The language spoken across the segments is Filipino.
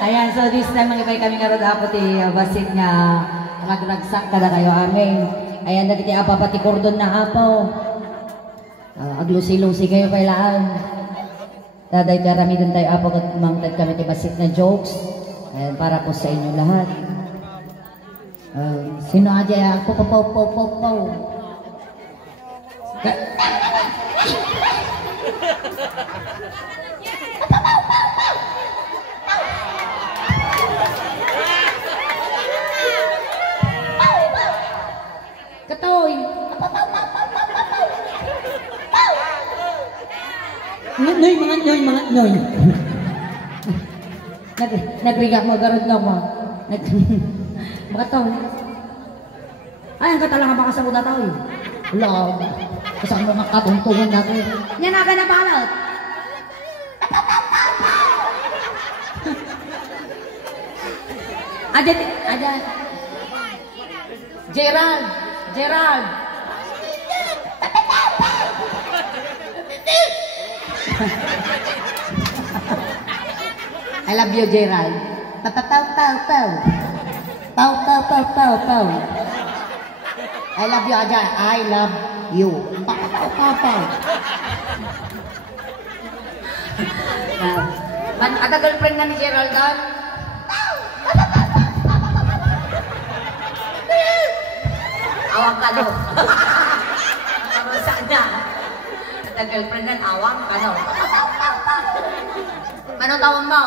Ayan, so this time mga kami nga ron ako ti basit nga nagragsak ka na kayo amin. Ayan, nagiti apa pati kordon na apo. Aglusi-lusi kayo kailangan. Daday karami din tayo apo at mangtad kami ti basit na jokes. Ayan, para po sa inyo lahat. Sino aja ako papaw. Katoy. Mga noy. Nagriga mo garod nga mo. Makataw. Ay, ang katalang baka sa kuda tao. Wala. Kasang mga katungtungan natin. Yan aga na balot. Ada. Gerald. I love you, Gerald. Tau. I love you aja. I love you. Tau. Ada girlfriend nga ni Gerald kan? Awang ka no. Saan na? Ada girlfriend kan awang ka no. Ano tawag mo?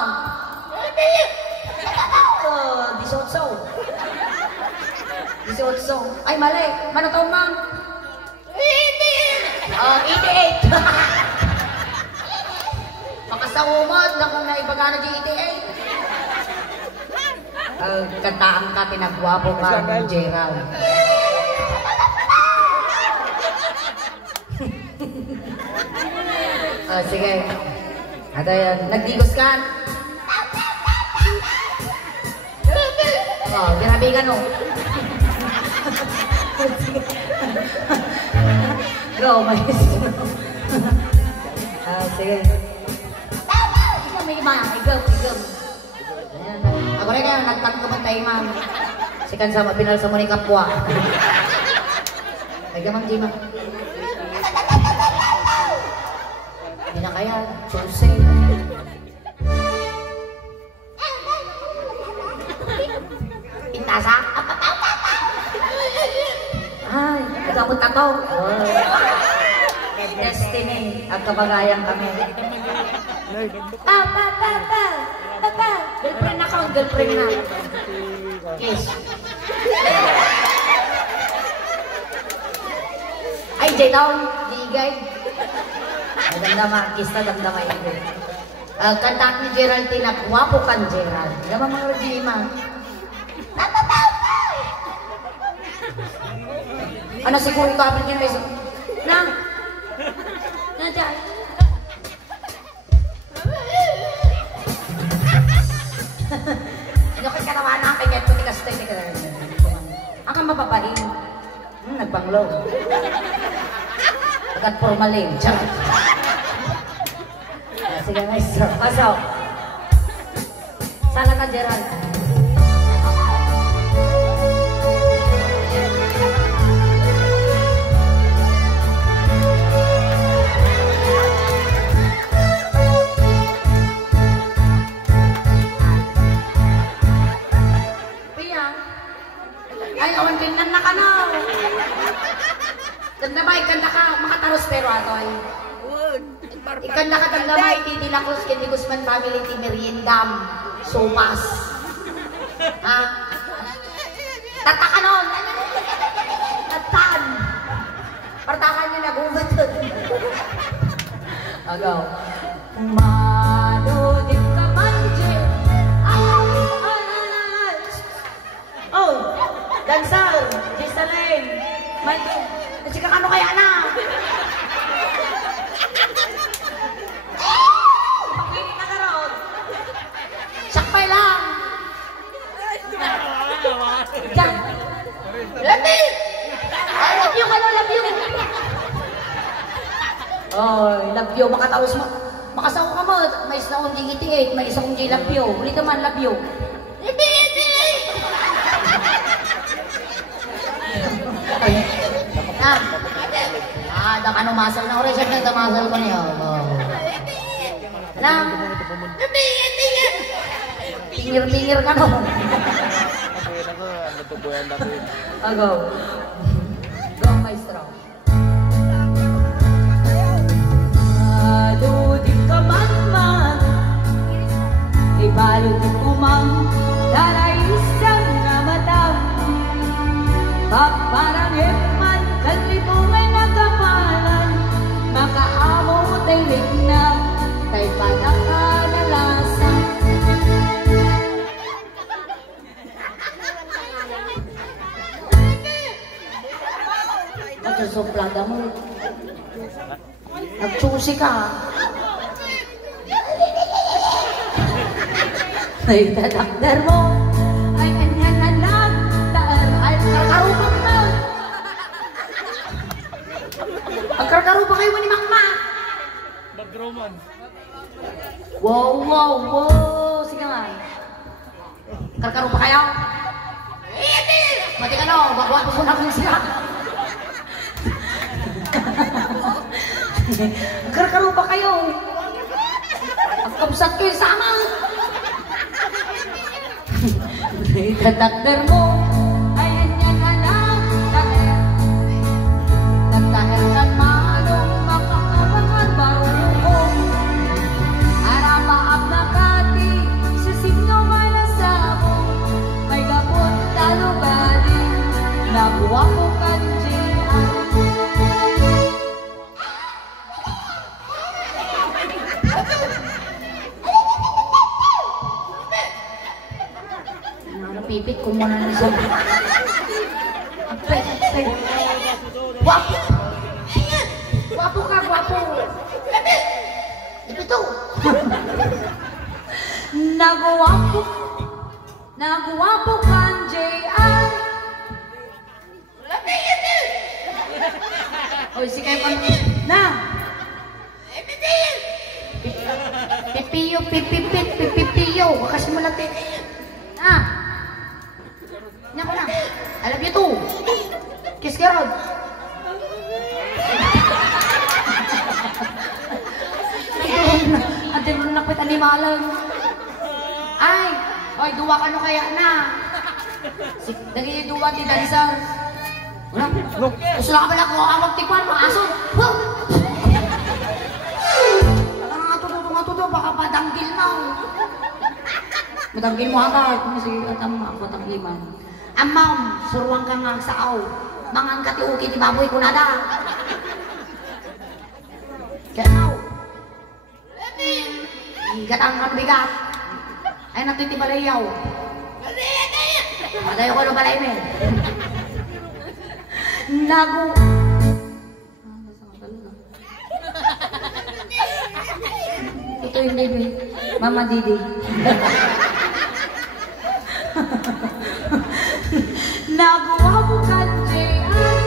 18. Ay, mali. Ano tawag mo? 88. Makasawumot na kung naibagano di 88. Kantaan ka, pinagwapo ka, Gerald. Sige. At nagdigos ka. Grabe ka no. Go, mais. Sige. May igam. Ako rin kaya, nagtangko mo tayo, ma'am. Sikan sama, pinal sa mo ni kapwa. Nagamang di, ma'am. Hindi na kaya, chuse. Intasa? Ay, nagkapot ka to. Destiny, at kabagayan kami. Papa. Girlfriend na. Kiss. Ay, J-Town, di-igay. Kiss na damdama ito. Kantaan ni Geraldine, wapo kan Gerald. Gama mga rajima. Ano siguro ito apin ka na? Nandiyan. Ano kay karawan na kay Keto ni Kastay ni Karawan. Ang kang mapapahin. Nagbanglo. Agad formalin. Charot. Sige, maestro. Pasaw. Sana ka, Gerald. Ay, awan ganyan na ka na. Tanda ba, ikanda ka, makataros pero atoy. Ikanda ka, tanda ba, Titi Lacruz, Kendi Guzman family, Timiriendam, Sopas. Ha? Tata ka nun. Tatan. Partakan niya nagumatod. Agaw. Manudit ka manje. Oh! Dancer, Giseline, Chika kano kaya na? Pakinig na karoon. Sakpay lang. Lati! Love you, love you. Oh, love you, makataos mo. makasaw ka mo, may isa kong G88, may isa kong J-Labyo. Uli ka man, labyo. Dakan umasal na oras, siya nagdamasal ko niya. Alam? Tingir-tingir ka no. Go. Go, maestro. Di ka man, ibalot ko man, daray isang na mata. Paparangin man, kalito may nagapalan, makaamo tilig na, kay panakanalasa. Nagsusuplada mo. Nagsusi ka. Ay, dadakdar mo. Ay, anyan anak. Ay, karkarupang na. Pagkarkarupa kayo ni Makma. Bagroman. Wow. Sige nga. Karkarupa kayo? Mati ka no, bagwa po na kong sila. Karkarupa kayo. Ang kabusat ko yung sama. Dadakdar mo. Ay, anyan anak. Nagtahel ka manong makakabangan barong ko. Aramaap na kati sa signo malasamo. May gapon talo bali. Nabuwa ko kanjian. Pipit ko muna na siya. Wapo! Wapo ka, wapo! Ito. Nagwapo kan J.R. Oy, si kayo kan... Na! Pipiyo. Kasi malati. Na! Nya ko na. I love you too. Kiss ka ron. Atin mo nakapit animalan. Ay! Oy, duwa ka no kaya na. Dali duwa ti Dansar. Wala? Gusto lang ka pala ko ang magtikwan mo. Aso. Nga tuto. Baka padanggil na. Madanggil mo agad. Sige, atam mo ako tangliman. Amam, suruang ka nga sa aw. Mangang katiuki ti baboy ko nada. Kaya now. Gatang kan bigat. Ay natin ti balayaw. Madayo ko no balay men. Nago. Ito yung baby. Mama Didi. Nagawa mo ka, J.R.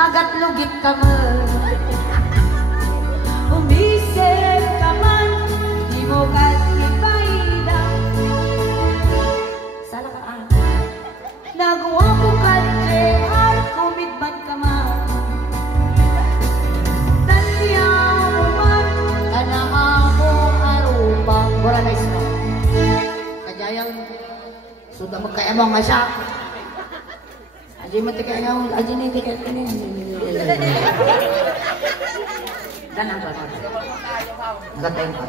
Agat lugit ka man. Umisip ka man. Di mo katipayda. Sala ka ang. Nagawa mo ka, J.R. Kumitban ka man. Talyaw mo man. Anaa mo arupang. Wala na isma. Kajayang sudah magkaibang nga siya. Aji matikayang, aji na itikayang ka niya. Ganang ba? Nagatayin pa.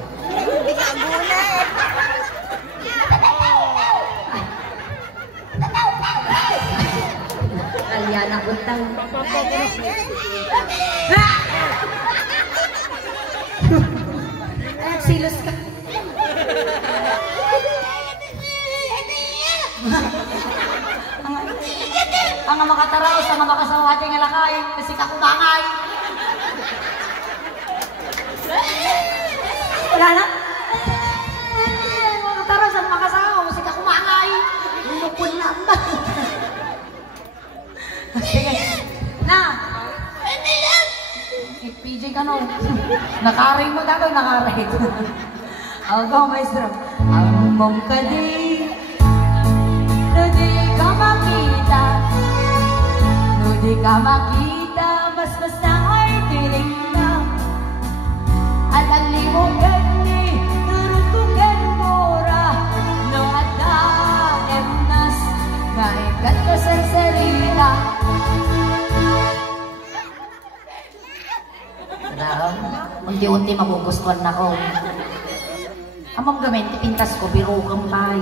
Aliana utang. Silos ka. Ang makataraos, ang makasawati nga lakay, kasi kakumangay. Wala na. Ang makataraos, ang makasawa, kasi kakumangay. Lulupon na ba? Sige. Na. PJ ka no. Nakaring mo dato, nakaring. Ako, maestro. Ang mong kadi, no di ka makita, no di ka makita, mas basta ay tinig na. At ang limugan ni, turutugan mura, no at na emnas, na ikat ka sa sarila. Unti-unti magugustuhan na ko. Amang gamin, tipintas ko, biro kang bay.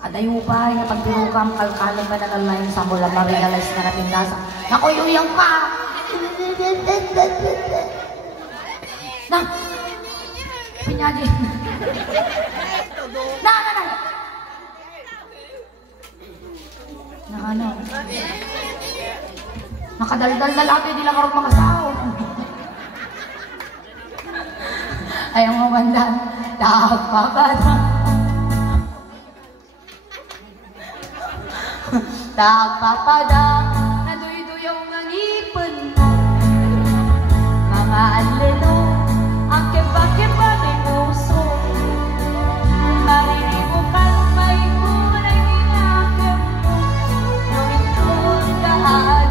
Adayo bay, kapag biro kang kalkalan ka na kalayin sa mula, ma-realize na napindasa. Nakuyuyang pa! Na! Pinyadi! Na! Nakano? Nakadaldal na lahat, hindi lang karong makasaw. Ayaw mo bandang tagpapada tagpapada naduy-duyaw ng ipon mo mga alelo ang kiba-kiba ni puso marinimukan may kulay inakip mo nung itong daan.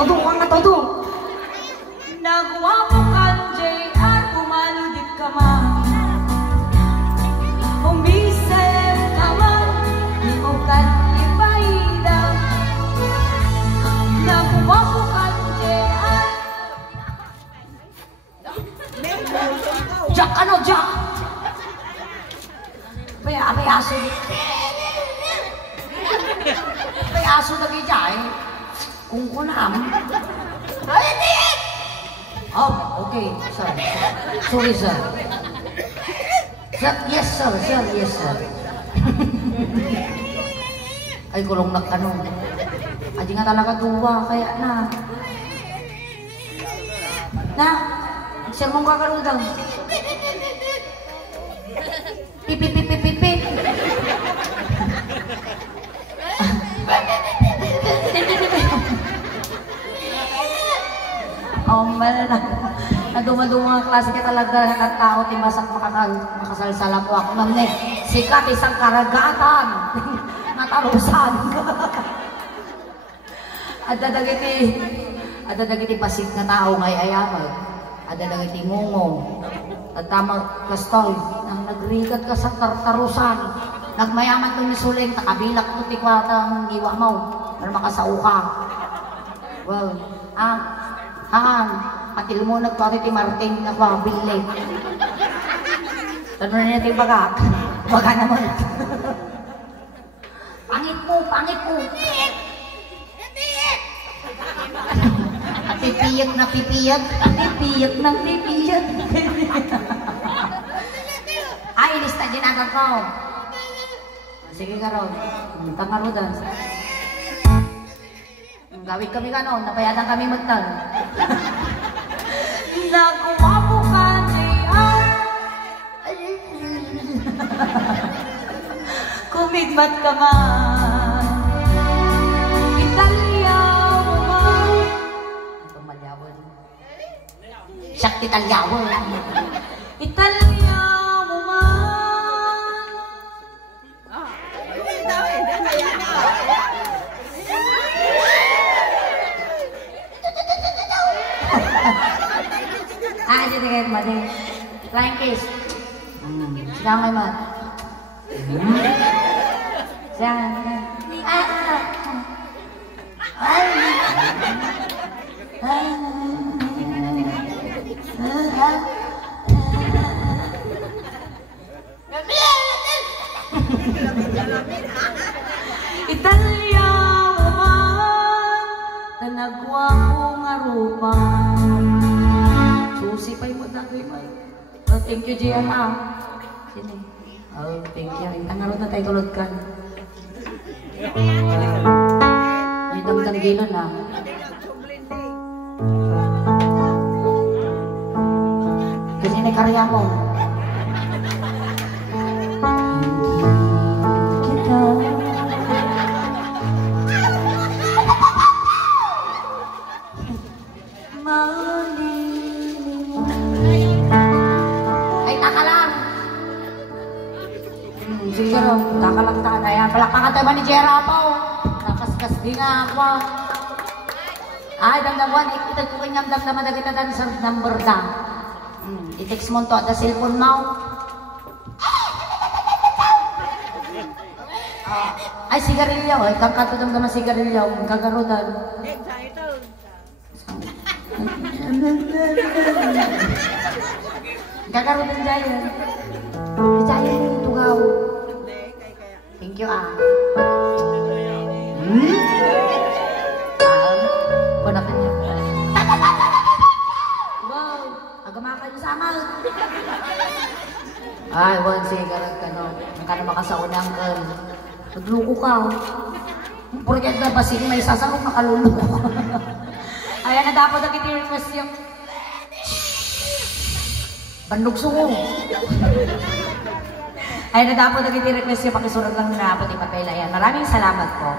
Todo ka nga, todo! Nagwapo ka, JR, pumaludit ka man. Umisip ka man, di mo ka ipaida. Nagwapo ka, JR. Jack, ano, Jack? Abay aso. Abay aso na kaya eh. Kung kunam. Oh, okay. Sorry, sir. Yes, sir. Ay, kulong na kanong. Adi nga talaga duwa, kaya na. Na, siya mong kakarudang. Pipi. Oh, malalang. Naduma-duma ang klase ka talaga ng tao, timasak makasalsala po ako. Mamne, sikat isang karagatan. Natalusan. Adadagiti pasig na tao ngay ayamag. Adadagiti mungo. At tamang kastoy, nang nagrigat ka sa tartarusan. Nagmayaman itong misuling, nakabilak ito tikwatang iwa mo. Para makasao ka. Well, patil mo nagpapit ti Martin na kwa bilig. Tanong na natin baga. Baga naman. Pangit mo. Pipiyag na pipiyag. Pipiyag ng pipiyag. Ay, lista ginagaw ko. Sige ka ron. Tanga ro dan. Gawin kami ganon, napayadan kami magtal. Nagwapo ka, JR. Kumidmat ka man. Italyaw mo man. Ito malyawon. Sakti talyawon. Italyaw mo man. Dito kayo mati. Flying kiss. Siya may mat. Siya. Italya man, tanagwa ko nga rupa. Susipay mo datoy mo. Oh, thank you, GMA. Sini. Oh, thank you. Tangarot na tayo tulad ka. May damdam gilon na. Kasi nakarya mo. Sige raw, kakalangtaan. Ayan, palakpakan tayo ba ni Jera pa oh. Nakaskas din nga ako. Ay, damdaman, ikitag ko kanyang damdaman na kita dan sa number na. I-text mo to at the cellphone mo. Ay, sigarilyo. Ay, kakatudong naman sigarilyo. Kagarudan. Kagarudan dyan. Dyan yung tugaw. Thank you, ah. Kunakan niya. Wow! Agama kayo sama. Ay, one cigarette ka, no? Ang ka na makasaunang ka. Nagluko ka. Porket na basing may sasakot, makaluluko. Ayan na dapat ang iti-request yung bandog sungo. Ayan na dapat ang iti-request yung pakisurat lang na dapat ipapela. Ayan, maraming salamat po.